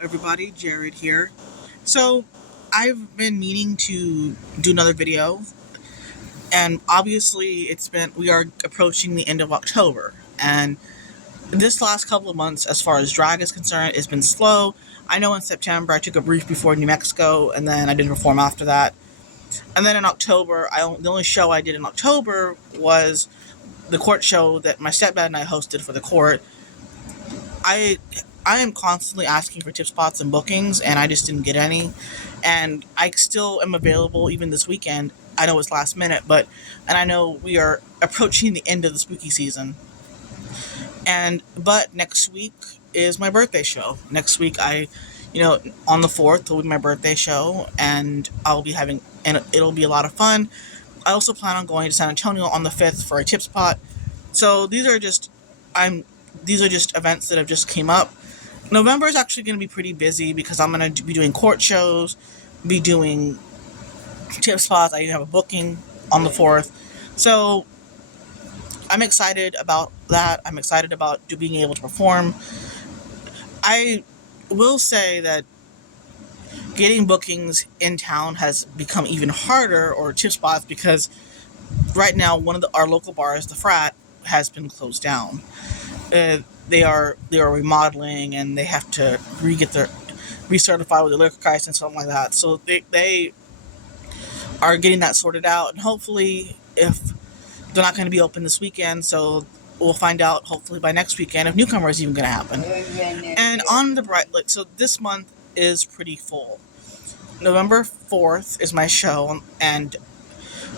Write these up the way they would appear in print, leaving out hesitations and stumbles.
Everybody, Jared here. So, I've been meaning to do another video, and obviously, we are approaching the end of October, and this last couple of months, as far as drag is concerned, it's been slow. I know in September I took a brief before New Mexico, and then I didn't perform after that. And then in October, the only show I did in October was the court show that my stepdad and I hosted for the court. I I am constantly asking for tip spots and bookings, and I just didn't get any. And I still am available even this weekend. I know it's last minute, and I know we are approaching the end of the spooky season. But next week is my birthday show. Next week, on the 4th will be my birthday show, and it'll be a lot of fun. I also plan on going to San Antonio on the 5th for a tip spot. So I'm, these are just events that have just came up. November is actually going to be pretty busy because I'm going to be doing court shows, be doing tip spots. I even have a booking on the 4th. So I'm excited about that. I'm excited about being able to perform. I will say that getting bookings in town has become even harder, or tip spots, because right now our local bars, the Frat, has been closed down. They are remodeling, and they have to recertify with the liquor price and something like that. So they are getting that sorted out, and hopefully, if they're not going to be open this weekend, so we'll find out hopefully by next weekend if Newcomer is even going to happen. And on the bright, so this month is pretty full. November 4th is my show, and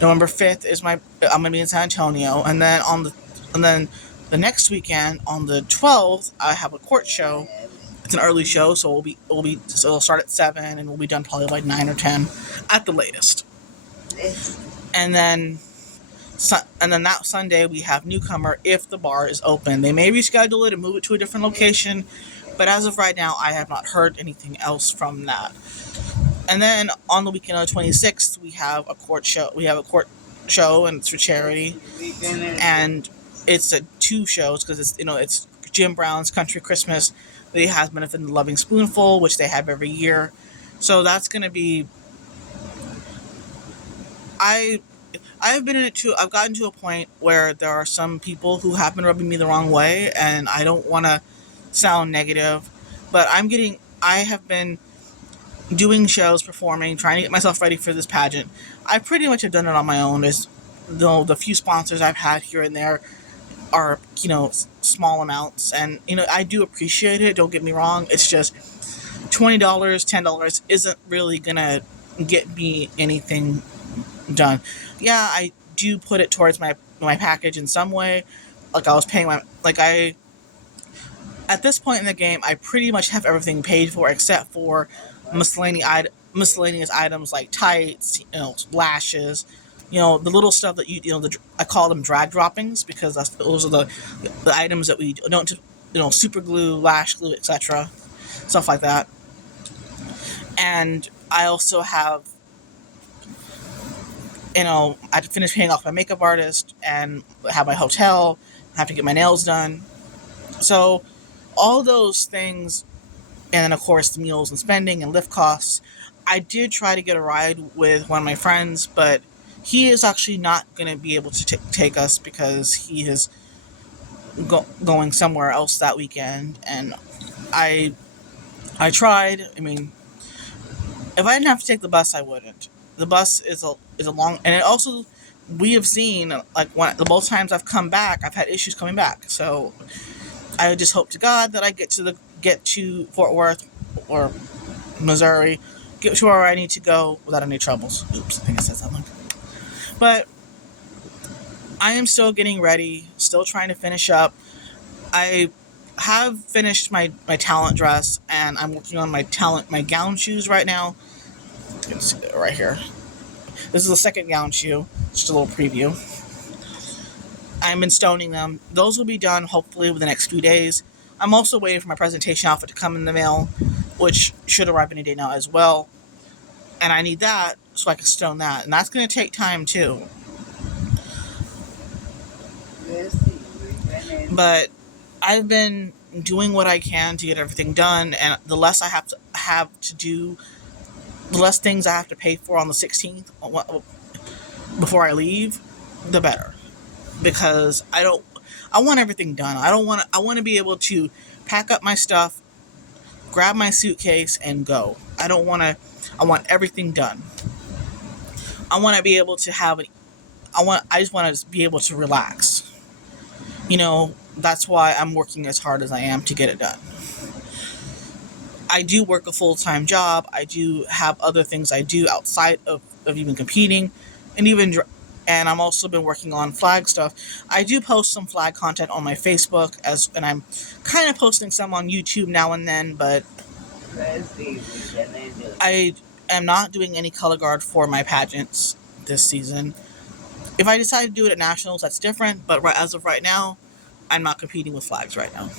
November 5th is I'm going to be in San Antonio, and then the next weekend on the 12th I have a court show. It's an early show, so it'll start at 7 and we'll be done probably by 9 or 10 at the latest. And then that Sunday we have Newcomer if the bar is open. They may reschedule it and move it to a different location, but as of right now I have not heard anything else from that. And then on the weekend of the 26th we have a court show. And it's for charity, and it's 2 shows because it's Jim Brown's Country Christmas. They have benefited the Loving Spoonful, which they have every year. So that's going to be. I've been in it too. I've gotten to a point where there are some people who have been rubbing me the wrong way, and I don't want to sound negative, but I have been doing shows, performing, trying to get myself ready for this pageant. I pretty much have done it on my own. The few sponsors I've had here and there are, small amounts, and, I do appreciate it. Don't get me wrong. It's just $20, $10 isn't really gonna get me anything done. Yeah, I do put it towards my package in some way. Like I was paying at this point in the game, I pretty much have everything paid for except for miscellaneous items like tights, lashes, the little stuff that I call them drag droppings, because those are the items that we don't, super glue, lash glue, etc., stuff like that. And I also have, I finished paying off my makeup artist and have my hotel, have to get my nails done. So all those things, and then of course the meals and spending and lift costs. I did try to get a ride with one of my friends, but he is actually not going to be able to take us because he is going somewhere else that weekend. And I tried. I mean, if I didn't have to take the bus, I wouldn't. The bus is a long, and it also, we have seen, like, both times I've come back, I've had issues coming back. So I just hope to God that I get to Fort Worth or Missouri, get to where I need to go without any troubles. Oops, I think I said something. But I am still getting ready, still trying to finish up. I have finished my talent dress, and I'm working on my gown shoes right now. You can see it right here. This is the second gown shoe, just a little preview. I've been stoning them. Those will be done hopefully within the next few days. I'm also waiting for my presentation outfit to come in the mail, which should arrive any day now as well. And I need that so I can stone that. And that's going to take time too. But I've been doing what I can to get everything done, and the less I have to do, the less things I have to pay for on the 16th before I leave, the better. Because I want everything done. I want to be able to pack up my stuff, grab my suitcase, and go. I want everything done. I want to be able to have it. I just want to be able to relax. That's why I'm working as hard as I am to get it done. I do work a full-time job. I do have other things I do outside of even competing, and and I'm also been working on flag stuff. I do post some flag content on my Facebook, and I'm kind of posting some on YouTube now and then, but I am not doing any color guard for my pageants this season. If I decide to do it at nationals, that's different, but as of right now, I'm not competing with flags right now,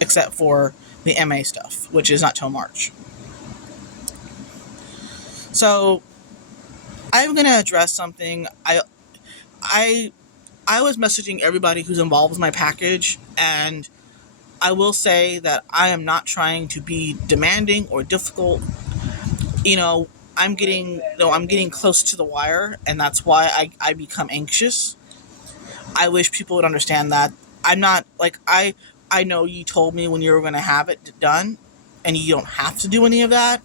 except for the MA stuff, which is not till March. So I'm going to address something. I was messaging everybody who's involved with my package, and I will say that I am not trying to be demanding or difficult. I'm getting close to the wire, and that's why I become anxious. I wish people would understand that. I'm not like I know you told me when you were going to have it done, and you don't have to do any of that,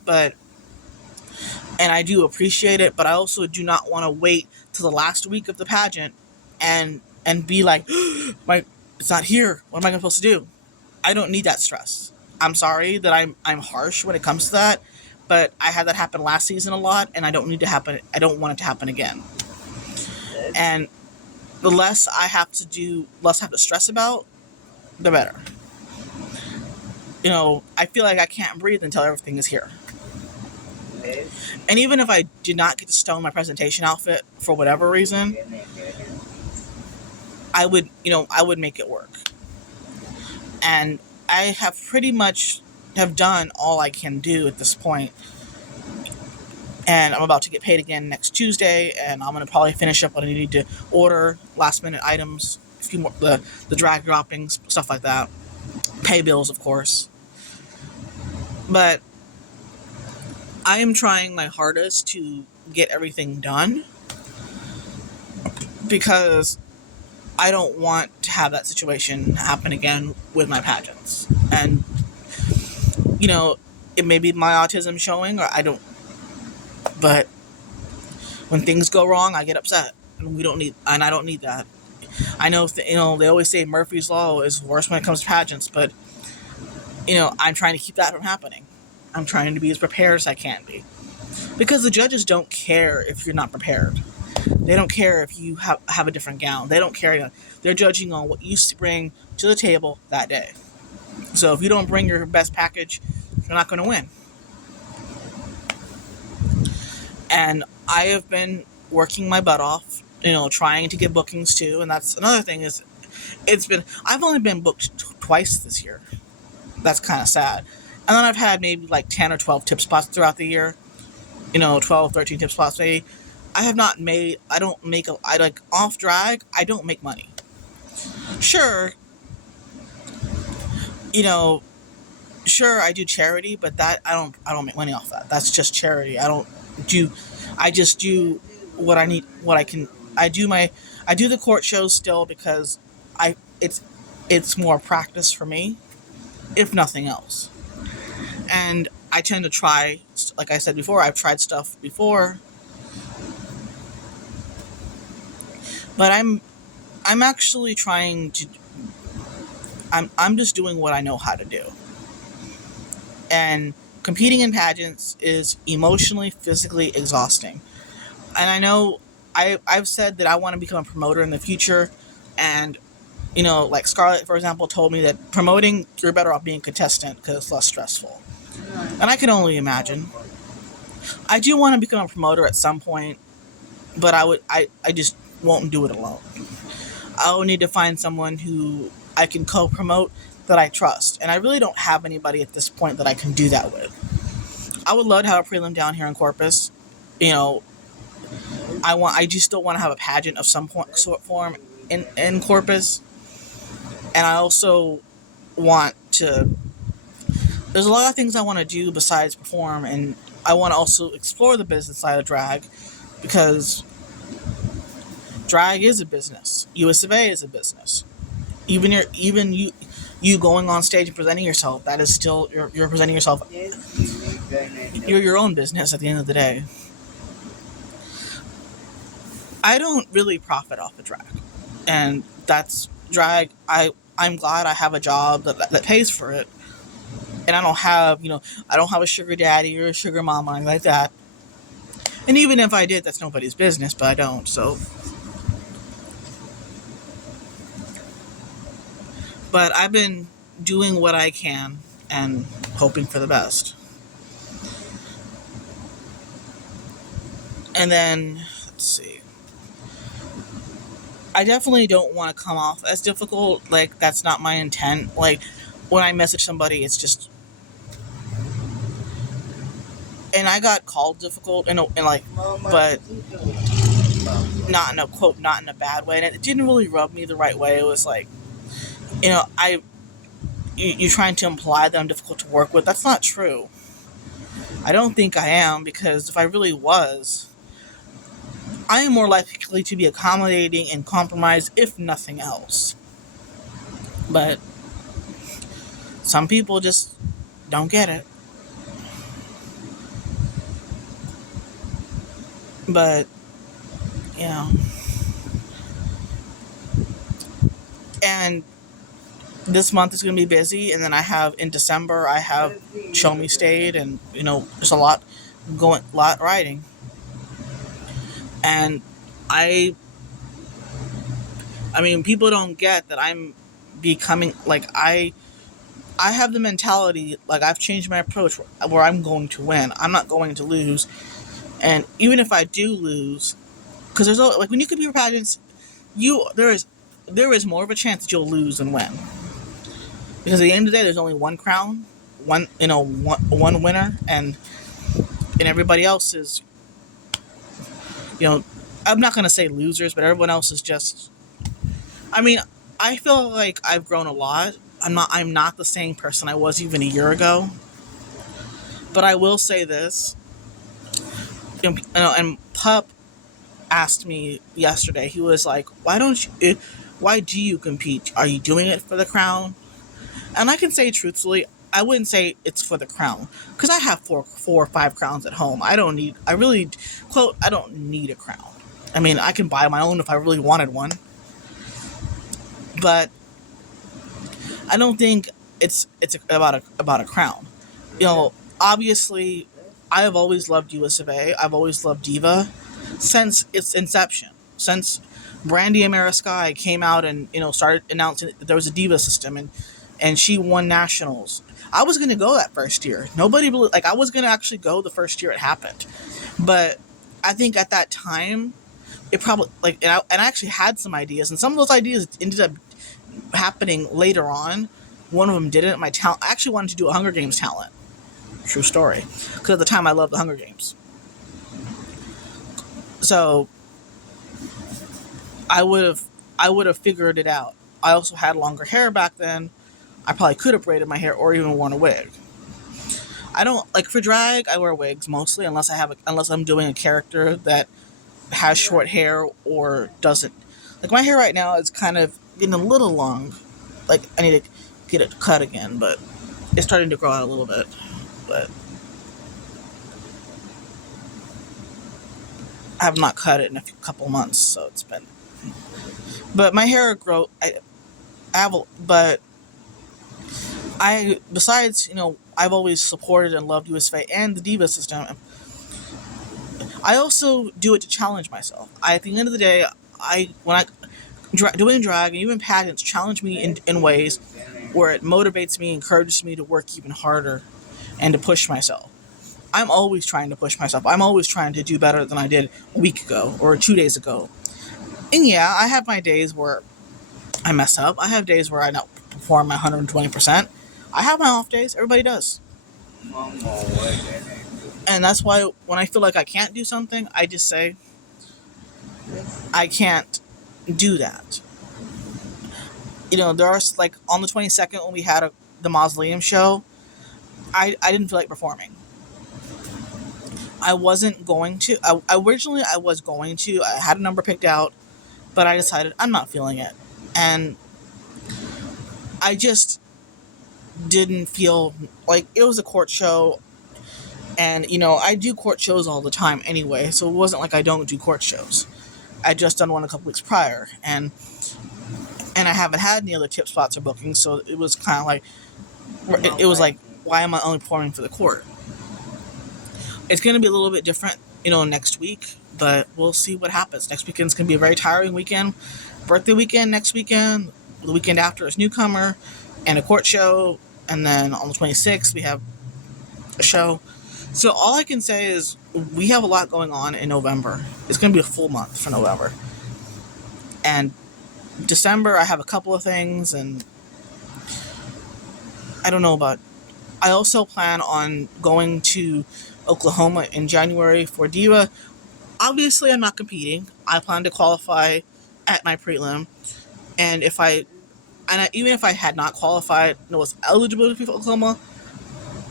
and I do appreciate it, but I also do not want to wait till the last week of the pageant and be like, my it's not here. What am I supposed to do? I don't need that stress. I'm sorry that I'm harsh when it comes to that, but I had that happen last season a lot, and I don't want it to happen again. And the less I have to stress about, the better. I feel like I can't breathe until everything is here. And even if I did not get to stone my presentation outfit for whatever reason, I would make it work. And I have pretty much have done all I can do at this point. And I'm about to get paid again next Tuesday, and I'm going to probably finish up what I need to order, last minute items, a few more, the drag droppings, stuff like that. Pay bills, of course. But I am trying my hardest to get everything done, because I don't want to have that situation happen again with my pageants. And, it may be my autism showing, or I don't, but when things go wrong, I get upset, and I don't need that. I know, they always say Murphy's Law is worse when it comes to pageants, but, I'm trying to keep that from happening. I'm trying to be as prepared as I can be. Because the judges don't care if you're not prepared. They don't care if you have a different gown. They don't care. They're judging on what you bring to the table that day. So if you don't bring your best package, you're not going to win. And I have been working my butt off, trying to get bookings too. And that's another thing is, I've only been booked twice this year. That's kind of sad. And then I've had maybe like 10 or 12 tip spots throughout the year. 12, 13 tip spots maybe. I don't make off drag, I don't make money. Sure, sure I do charity, but that I don't make money off that. That's just charity. I just do what I need, what I can. I do the court shows still because it's more practice for me, if nothing else. And I tend to try, like I said before, I've tried stuff before, but I'm actually trying to. I'm just doing what I know how to do. And competing in pageants is emotionally, physically exhausting. And I know I've said that I want to become a promoter in the future, and like Scarlett, for example, told me that promoting, you're better off being a contestant because it's less stressful. And I can only imagine. I do want to become a promoter at some point, but I just won't do it alone. I will need to find someone who I can co-promote that I trust. And I really don't have anybody at this point that I can do that with. I would love to have a prelim down here in Corpus. I do still want to have a pageant of some sort form in Corpus. And I also want to. There's a lot of things I want to do besides perform, and I want to also explore the business side of drag because drag is a business. US of A is a business. Even you going on stage and presenting yourself, that is still you're presenting yourself. You're your own business at the end of the day. I don't really profit off of drag, and that's drag. I'm glad I have a job that pays for it, and I don't have a sugar daddy or a sugar mama or anything like that. And even if I did, that's nobody's business. But I don't. So, but I've been doing what I can and hoping for the best. And then let's see. I definitely don't want to come off as difficult. Like that's not my intent. Like when I message somebody, it's just, and I got called difficult and like, but not in a quote, not in a bad way. And it didn't really rub me the right way. It was like, you're trying to imply that I'm difficult to work with. That's not true. I don't think I am because if I really was, I am more likely to be accommodating and compromised, if nothing else. But some people just don't get it. But, you know, and this month is going to be busy. And then I have in December, I have Show Me State, and, there's a lot riding. And I mean, people don't get that I'm becoming, like, I have the mentality, like, I've changed my approach where I'm going to win. I'm not going to lose. And even if I do lose, because there's like when you compete for pageants, there is more of a chance that you'll lose than win. Because at the end of the day, there's only one crown, one winner, and everybody else is, I'm not gonna say losers, but everyone else is just. I mean, I feel like I've grown a lot. I'm not the same person I was even a year ago. But I will say this, and Pup asked me yesterday. He was like, Why do you compete? Are you doing it for the crown?" And I can say truthfully, I wouldn't say it's for the crown because I have four or five crowns at home. I don't need. I really, quote, I don't need a crown. I mean, I can buy my own if I really wanted one, but I don't think it's about a crown. Obviously, I have always loved US of A. I've always loved Diva since its inception. Since Brandy Amerisky came out and started announcing that there was a Diva system, and she won nationals. I was gonna go that first year. Nobody really, like, I was gonna actually go the first year it happened, but I think at that time it probably, like, and I actually had some ideas, and some of those ideas ended up happening later on. One of them didn't. My talent. I actually wanted to do a Hunger Games talent. True story. Because at the time I loved the Hunger Games. So I would have figured it out. I also had longer hair back then. I probably could have braided my hair or even worn a wig. I don't like for drag. I wear wigs mostly, unless I'm doing a character that has short hair or doesn't. Like my hair right now is kind of getting a little long. Like I need to get it cut again, but it's starting to grow out a little bit. But I have not cut it in a couple months, so it's been. But my hair grow. But besides, I've always supported and loved USFA and the Diva system. I also do it to challenge myself. At the end of the day, doing drag and even pageants challenge me in ways where it motivates me, encourages me to work even harder, and to push myself. I'm always trying to push myself. I'm always trying to do better than I did a week ago or 2 days ago. And yeah, I have my days where I mess up. I have days where I don't perform my 120%. I have my off days. Everybody does. And that's why when I feel like I can't do something, I just say, I can't do that. There's like on the 22nd when we had the Mausoleum show, I didn't feel like performing. I wasn't going to. Originally I was going to. I had a number picked out, but I decided I'm not feeling it, and I just didn't feel like it was a court show. And I do court shows all the time anyway, so it wasn't like I don't do court shows. I just done one a couple weeks prior, and I haven't had any other tip spots or bookings, so it was kind of like it was like, why am I only performing for the court? It's going to be a little bit different, next week, but we'll see what happens. Next weekend's going to be a very tiring weekend. Birthday weekend next weekend. The weekend after is newcomer and a court show, and then on the 26th we have a show. So all I can say is we have a lot going on in November. It's going to be a full month for November. And December I have a couple of things, and I don't know about. I also plan on going to Oklahoma in January for Diva. Obviously, I'm not competing. I plan to qualify at my prelim, and even if I had not qualified and was eligible to compete for Oklahoma,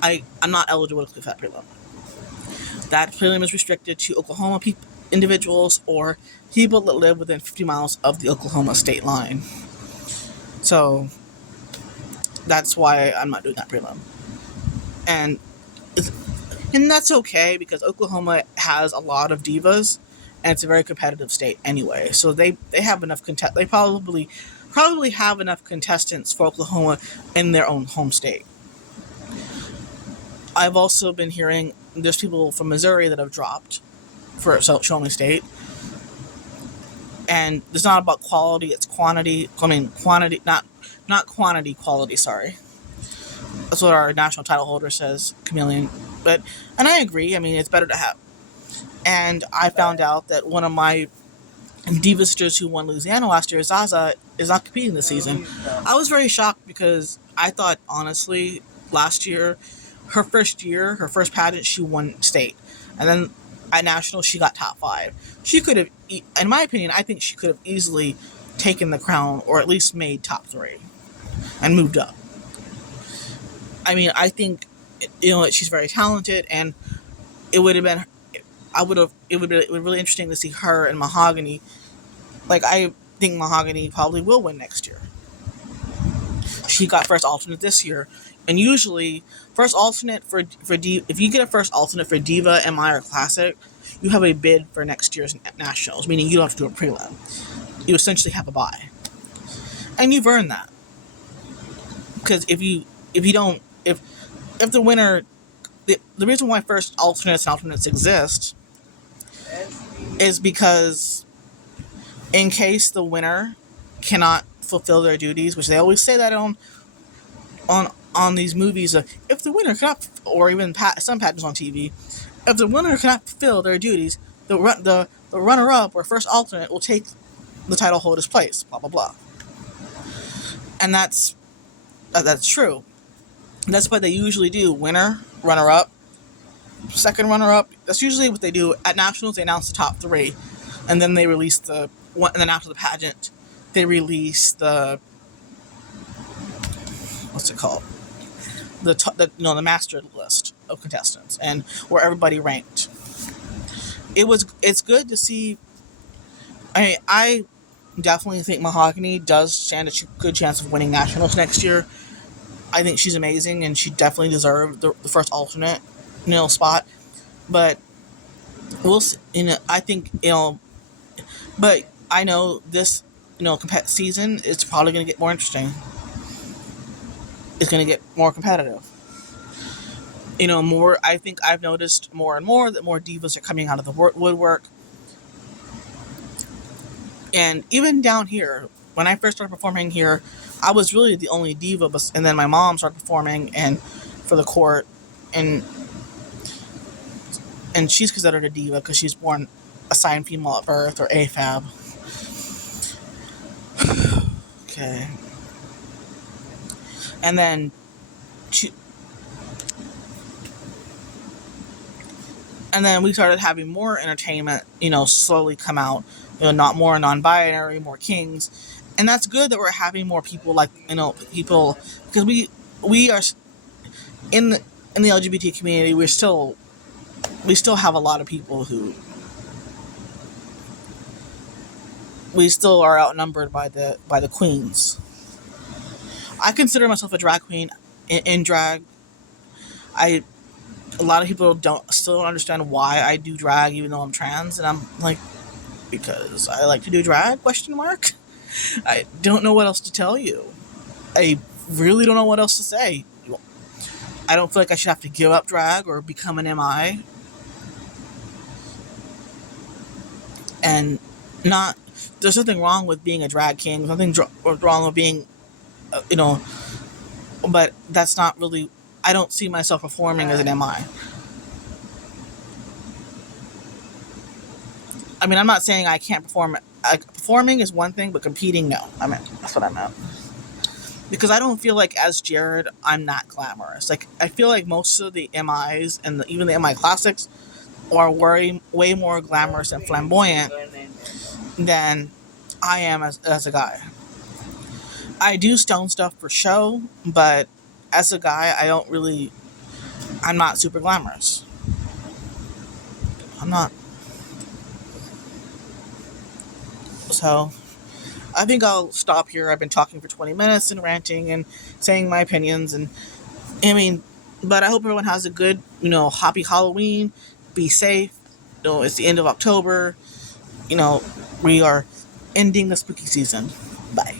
I'm not eligible to compete for that prelim. That prelim is restricted to Oklahoma individuals or people that live within 50 miles of the Oklahoma state line. So that's why I'm not doing that prelim. And that's okay, because Oklahoma has a lot of divas, and it's a very competitive state anyway. So they have enough They probably have enough contestants for Oklahoma in their own home state. I've also been hearing there's people from Missouri that have dropped for Showing State, and it's not about quality; it's quantity. I mean, quantity, not quantity, quality. Sorry. That's what our national title holder says, Chameleon. And I agree. I mean, it's better to have. And I found out that one of my diva sisters who won Louisiana last year, Zaza, is not competing this season. I was very shocked because I thought, honestly, last year, her first pageant, she won state. And then at nationals, she got top 5. She could have, in my opinion, I think she could have easily taken the crown, or at least made top 3 and moved up. I mean, I think, she's very talented, and it would have been really interesting to see her and Mahogany. Like, I think Mahogany probably will win next year. She got first alternate this year, and usually first alternate for if you get a first alternate for Diva, MI, or Classic, you have a bid for next year's nationals, meaning you don't have to do a prelim. You essentially have a bye, and you've earned that. Because if the winner, the reason why first alternates and alternates exist is because in case the winner cannot fulfill their duties, which they always say that on these movies, if the winner cannot, or even some pageants on TV, if the winner cannot fulfill their duties, the runner-up or first alternate will take the title holder's place, blah blah blah. And that's true. That's what they usually do. Winner, runner-up, second runner-up. That's usually what they do. At nationals, they announce the top 3, and then they release and then after the pageant, they release the, what's it called? The master list of contestants, and where everybody ranked. It's good to see. I definitely think Mahogany does stand a good chance of winning nationals next year. I think she's amazing, and she definitely deserved the first alternate, spot. But we'll see, I think, but I know this, season is probably going to get more interesting. It's going to get more competitive. More. I think I've noticed more and more that more divas are coming out of the woodwork. And even down here, when I first started performing here, I was really the only diva, and then my mom started performing and for the court, and she's considered a diva because she's born assigned female at birth, or AFAB. Okay. And then we started having more entertainment, slowly come out, not more non-binary, more kings. and that's good that we're having more people, like, people, because we are in the LGBT community. We still have a lot of people who we still are outnumbered by the queens. I consider myself a drag queen in drag. I A lot of people don't understand why I do drag even though I'm trans, and I'm like, because I like to do drag, question mark. I don't know what else to tell you. I really don't know what else to say. I don't feel like I should have to give up drag or become an MI, and not there's nothing wrong with being a drag king. There's nothing wrong with being, you know, but that's not really. I don't see myself performing as an MI. I mean, I'm not saying I can't perform. Performing is one thing, but competing, no. I mean, that's what I meant. Because I don't feel like as Jared, I'm not glamorous. Like, I feel like most of the MIs and even the MI classics are way more glamorous and flamboyant than I am as a guy. I do stone stuff for show, but as a guy, I'm not super glamorous. I'm not. So, I think I'll stop here. I've been talking for 20 minutes and ranting and saying my opinions. And I mean, but I hope everyone has a good, happy Halloween. Be safe. It's the end of October. We are ending the spooky season. Bye.